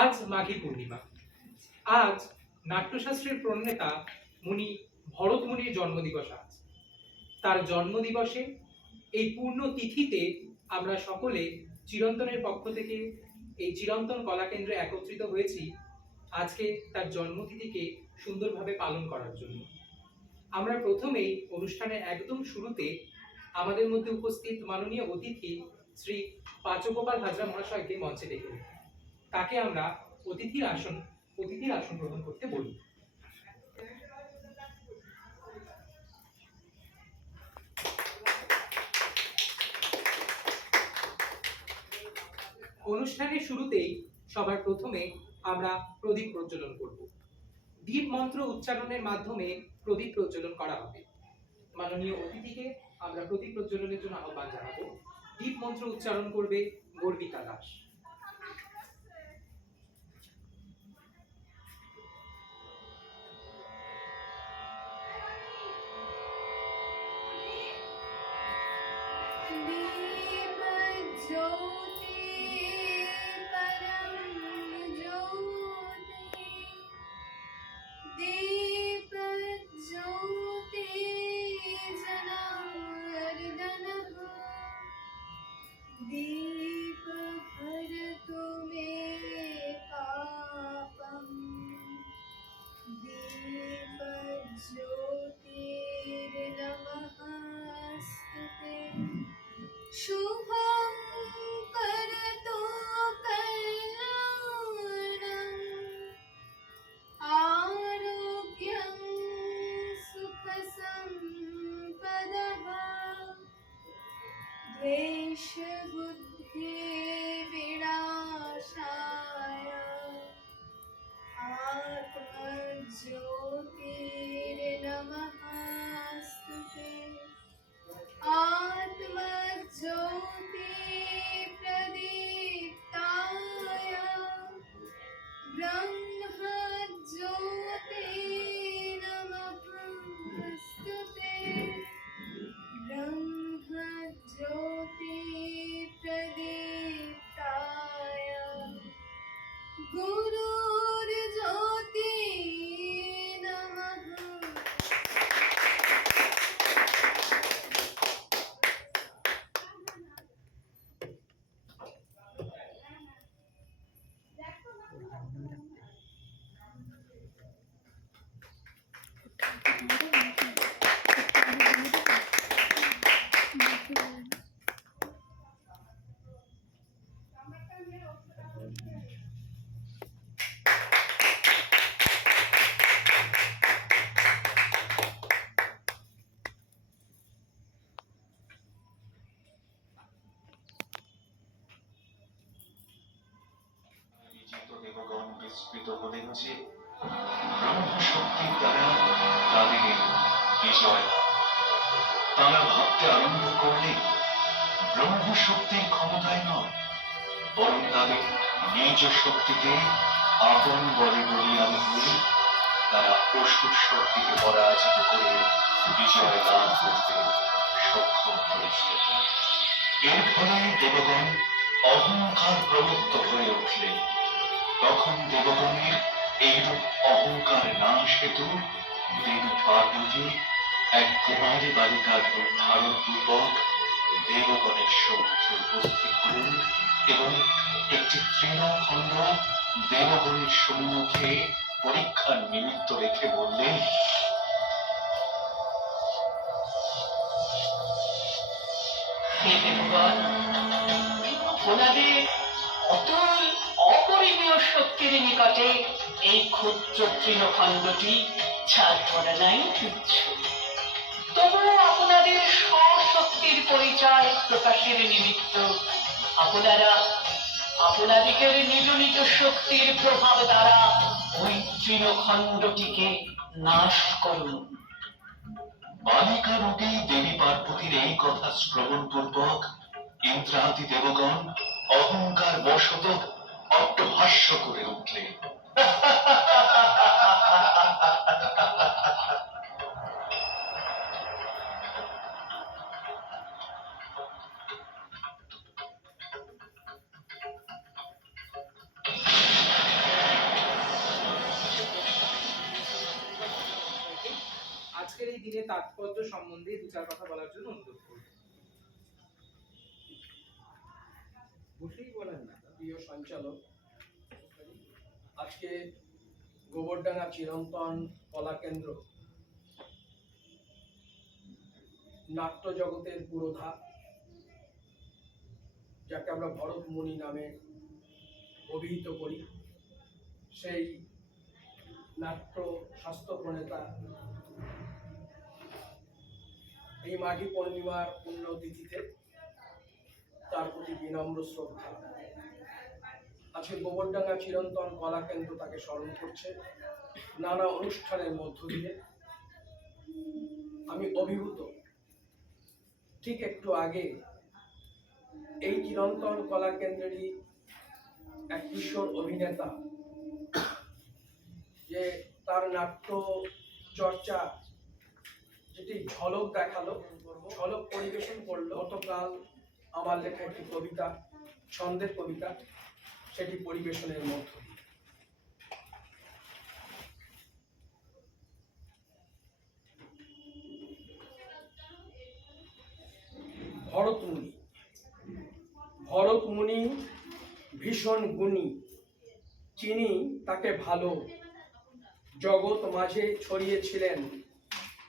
আজ মাঘী পূর্ণিমা। আজ নাট্যশাস্ত্রের প্রণেতা মুনি ভরত মুনির জন্মদিবস। আজ তার জন্মদিবসে এই পূর্ণ তিথিতে আমরা সকলে চিরন্তনের পক্ষ থেকে এই চিরন্তন কলাকেন্দ্রে একত্রিত হয়েছি আজকে তার জন্মতিথিকে সুন্দরভাবে পালন করার জন্য। আমরা প্রথমেই অনুষ্ঠানের একদম শুরুতে আমাদের মধ্যে উপস্থিত মাননীয় অতিথি শ্রী পাচগোপাল হাজরা মহাশয়কে মঞ্চে ডেকে তাকে আমরা অতিথির আসন গ্রহণ করতে বলি। অনুষ্ঠানের শুরুতেই সবার প্রথমে আমরা প্রদীপ প্রজ্বলন করব। দীপ মন্ত্র উচ্চারণের মাধ্যমে প্রদীপ প্রজ্বলন করা হবে। মাননীয় অতিথিকে আমরা প্রদীপ প্রজ্বলনের জন্য আহ্বান জানাবো। দীপ মন্ত্র উচ্চারণ করবে গর্বিতা দাস। দেবগণ বিস্মৃত হলেন যে ব্রহ্মশক্তির দ্বারা তাদের বিজয়। তারা ভাবতে আরম্ভ করলেন ব্রহ্মশক্তির ক্ষমতায় নয়, বরং তাদের নিজ শক্তিতে আপন বলে বলিয়ান হয়ে তারা অসুর শক্তিকে পরাজিত করে বিজয় লাভ করতে সক্ষম হয়েছে। এর ফলে দেবগণ অহংকার প্রবৃত্ত হয়ে উঠলেন। তখন দেবগণের এইরূপ অহংকার নাশ হেতু দেবী পার্বতী এক কুমারী বালিকার রূপ ধারণ পূর্বক দেবগণের সম্মুখে উপস্থিত হলেন এবং একটি তৃণখণ্ড দেবগণের সম্মুখে পরীক্ষার নিমিত্ত রেখে বললেন, হে দেবগণ, আপনাদের অতুল অপরিমেয় শক্তির নিকটে এই ক্ষুদ্র তৃণখণ্ডটি ছাড় করা নাই তুচ্ছ। তবুও আপনাদের স্বশক্তির পরিচয় প্রকাশের নিমিত্ত আপনাদিকের নিজ নিজ শক্তির প্রভাব দ্বারা ওই তৃণখণ্ডটিকে নাশ করুন। বালিকা রূপী দেবী পার্বতীর এই কথা শ্রবণ পূর্বক ইন্দ্রাদি দেবগণ অহংকার বশত অট্টহাস্য করে উঠলেন। আজকের এই দিনে তাৎপর্য সম্বন্ধে দু চার কথা বলার জন্য অনুরোধ করব। বসেই বলেন না প্রিয় সঞ্চালক। আজকে গোবরডাঙ্গা চিরন্তন কলা কেন্দ্র নাট্য জগতের পুরোধা, যাকে আমরা ভরতমুনি নামে অভিহিত করি, সেই নাট্য শাস্ত্র প্রণেতা এই মাঘী পূর্ণিমার পুণ্যতিথিতে তার প্রতি বিনম্র শ্রদ্ধা। আজকে গোবরডাঙ্গা চিরন্তন কলা কেন্দ্র তাকে স্মরণ করছে নানা অনুষ্ঠানের মধ্য দিয়ে। আমি অভিভূত। ঠিক একটু আগে এই চিরন্তন কলা কেন্দ্রেরই এক কিশোর অভিনেতা যে তার নাট্য চর্চা যেটি ঝলক দেখালো, ঝলক পরিবেশন করলো। গতকাল আমার লেখা একটি কবিতা, ছন্দের কবিতা, সেটি পরিবেশনের মধ্য দিয়ে। ভরতমুনি। ভরতমুনি ভীষণ গুণী, চিনি তাকে ভালো। জগৎ মাঝে ছড়িয়েছিলেন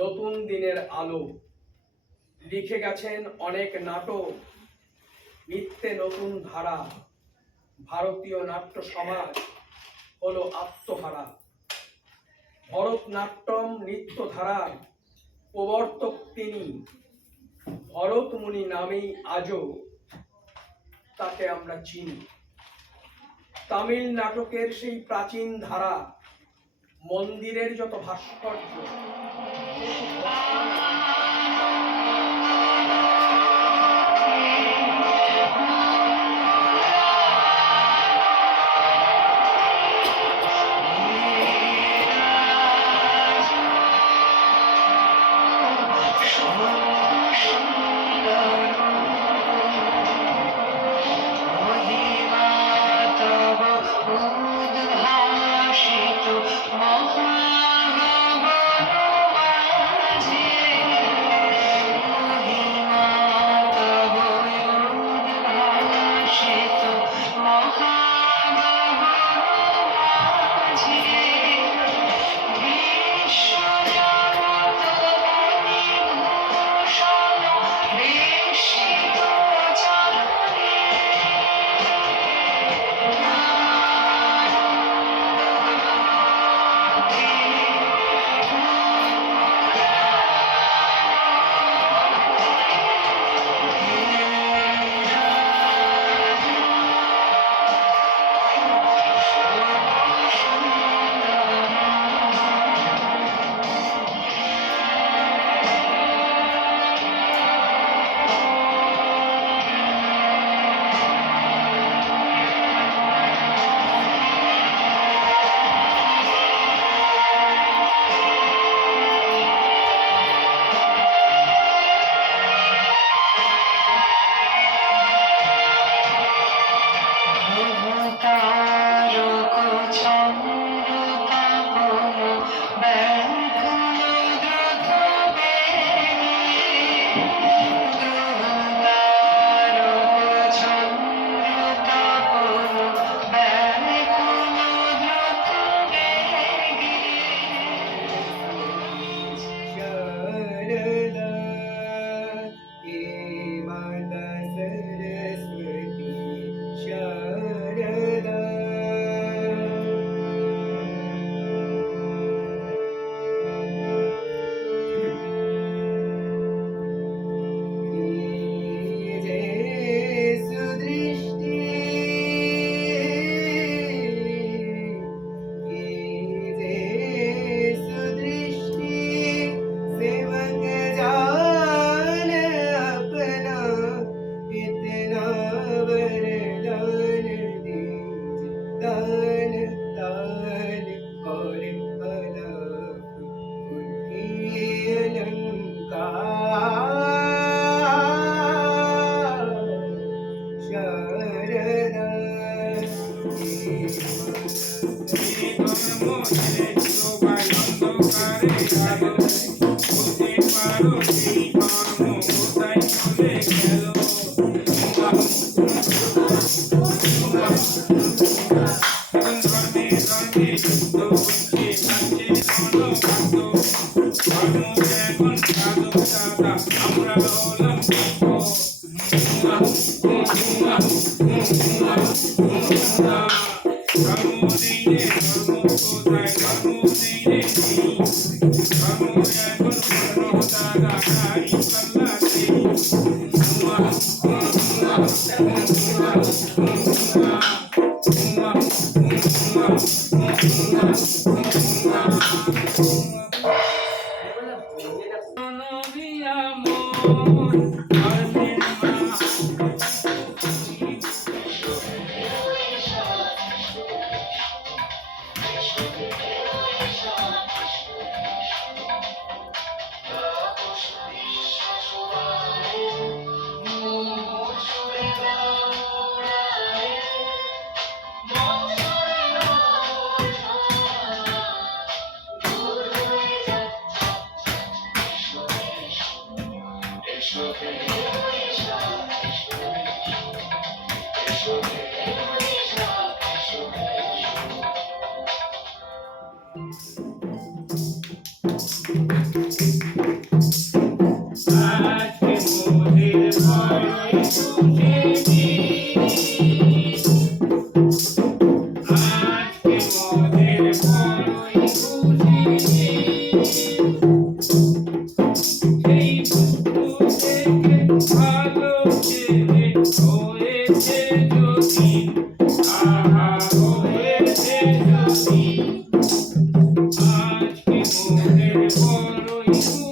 নতুন দিনের আলো। লিখে গেছেন অনেক নাটক, নিত্যে নতুন ধারা। ভারতীয় নাট্য সমাজ হলো আত্মহারা। ভরতনাট্যম নৃত্য ধারার প্রবর্তক তিনি। ভরতমুনি নামেই আজও তাকে আমরা চিনি। তামিল নাটকের সেই প্রাচীন ধারা, মন্দিরের যত ভাস্কর্য, Vamos, আজকে মোদের বড়ই